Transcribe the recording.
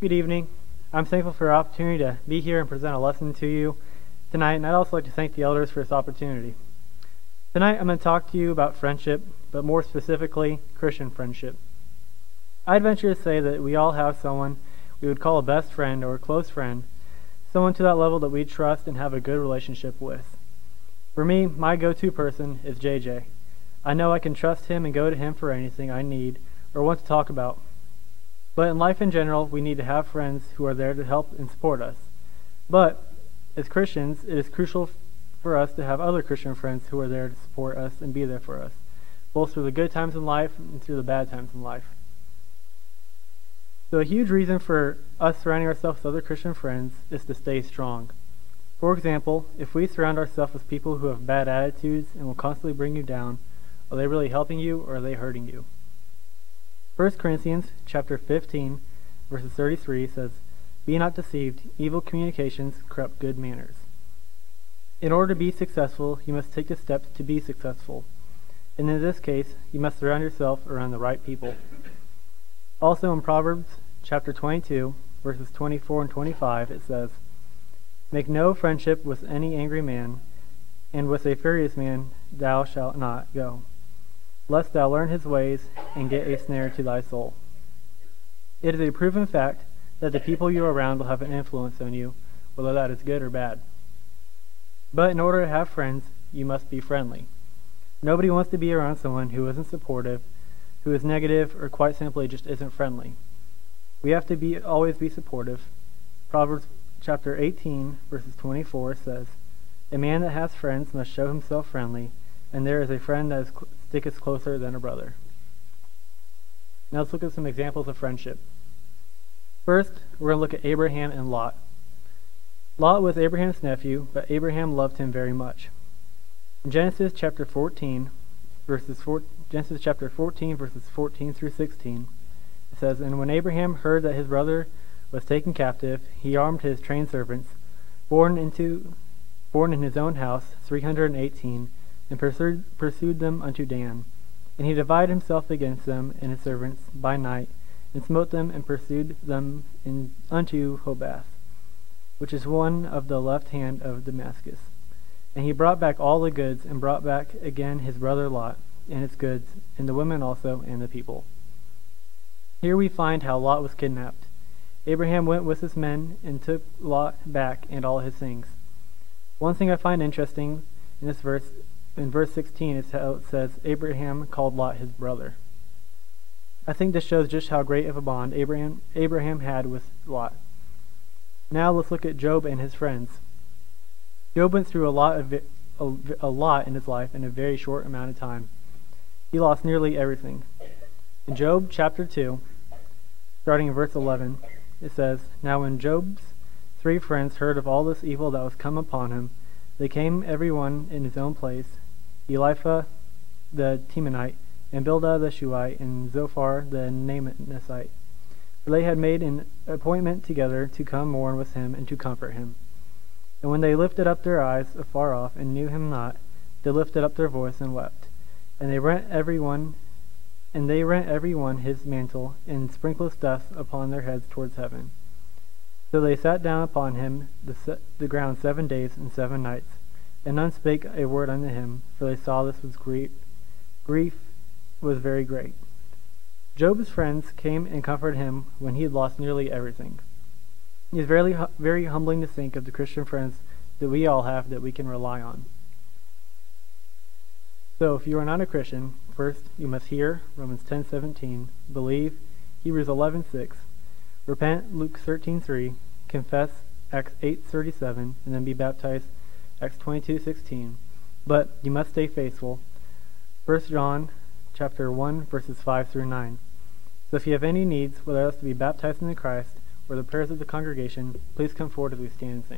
Good evening. I'm thankful for the opportunity to be here and present a lesson to you tonight, and I'd also like to thank the elders for this opportunity. Tonight I'm going to talk to you about friendship, but more specifically, Christian friendship. I'd venture to say that we all have someone we would call a best friend or a close friend, someone to that level that we trust and have a good relationship with. For me, my go-to person is JJ. I know I can trust him and go to him for anything I need or want to talk about. But in life in general, we need to have friends who are there to help and support us. But as Christians, it is crucial for us to have other Christian friends who are there to support us and be there for us, both through the good times in life and through the bad times in life. So a huge reason for us surrounding ourselves with other Christian friends is to stay strong. For example, if we surround ourselves with people who have bad attitudes and will constantly bring you down, are they really helping you or are they hurting you? 1 Corinthians chapter 15, verses 33 says, "Be not deceived, evil communications corrupt good manners." In order to be successful, you must take the steps to be successful. And in this case, you must surround yourself around the right people. Also in Proverbs chapter 22, verses 24 and 25, it says, "Make no friendship with any angry man, and with a furious man thou shalt not go, lest thou learn his ways and get a snare to thy soul." It is a proven fact that the people you are around will have an influence on you, whether that is good or bad. But in order to have friends, you must be friendly. Nobody wants to be around someone who isn't supportive, who is negative, or quite simply just isn't friendly. We have to always be supportive. Proverbs chapter 18, verses 24 says, "A man that has friends must show himself friendly, and there is a friend that sticketh closer than a brother." Now let's look at some examples of friendship. First, we're going to look at Abraham and Lot. Lot was Abraham's nephew, but Abraham loved him very much. In Genesis chapter 14, verses 14 through 16, it says, "And when Abraham heard that his brother was taken captive, he armed his trained servants, born in his own house, 318, and pursued them unto Dan. And he divided himself against them and his servants by night, and smote them and pursued them unto Hobath, which is one of the left hand of Damascus. And he brought back all the goods, and brought back again his brother Lot, and his goods, and the women also, and the people." Here we find how Lot was kidnapped. Abraham went with his men and took Lot back and all his things. One thing I find interesting in this verse, in verse 16, is how it says Abraham called Lot his brother. I think this shows just how great of a bond Abraham had with Lot. Now let's look at Job and his friends. Job went through a lot in his life in a very short amount of time. He lost nearly everything. In Job chapter 2, starting in verse 11, it says, "Now when Job's 3 friends heard of all this evil that was come upon him, they came every one in his own place, Eliphaz the Temanite, and Bildad the Shuhite, and Zophar the Naamathite. For they had made an appointment together to come mourn with him and to comfort him. And when they lifted up their eyes afar off and knew him not, they lifted up their voice and wept. And they rent every one his mantle, and sprinkled dust upon their heads towards heaven. So they sat down upon him the ground 7 days and 7 nights, and none spake a word unto him, for they saw this was grief was very great." Job's friends came and comforted him when he had lost nearly everything. It is very, very humbling to think of the Christian friends that we all have that we can rely on. So if you are not a Christian, first you must hear Romans 10:17, believe Hebrews 11:6, repent Luke 13:3, confess Acts 8:37, and then be baptized Acts 22:16. But you must stay faithful. 1 John chapter 1, verses 5 through 9. So if you have any needs, whether that's to be baptized into Christ or the prayers of the congregation, please come forward as we stand and sing.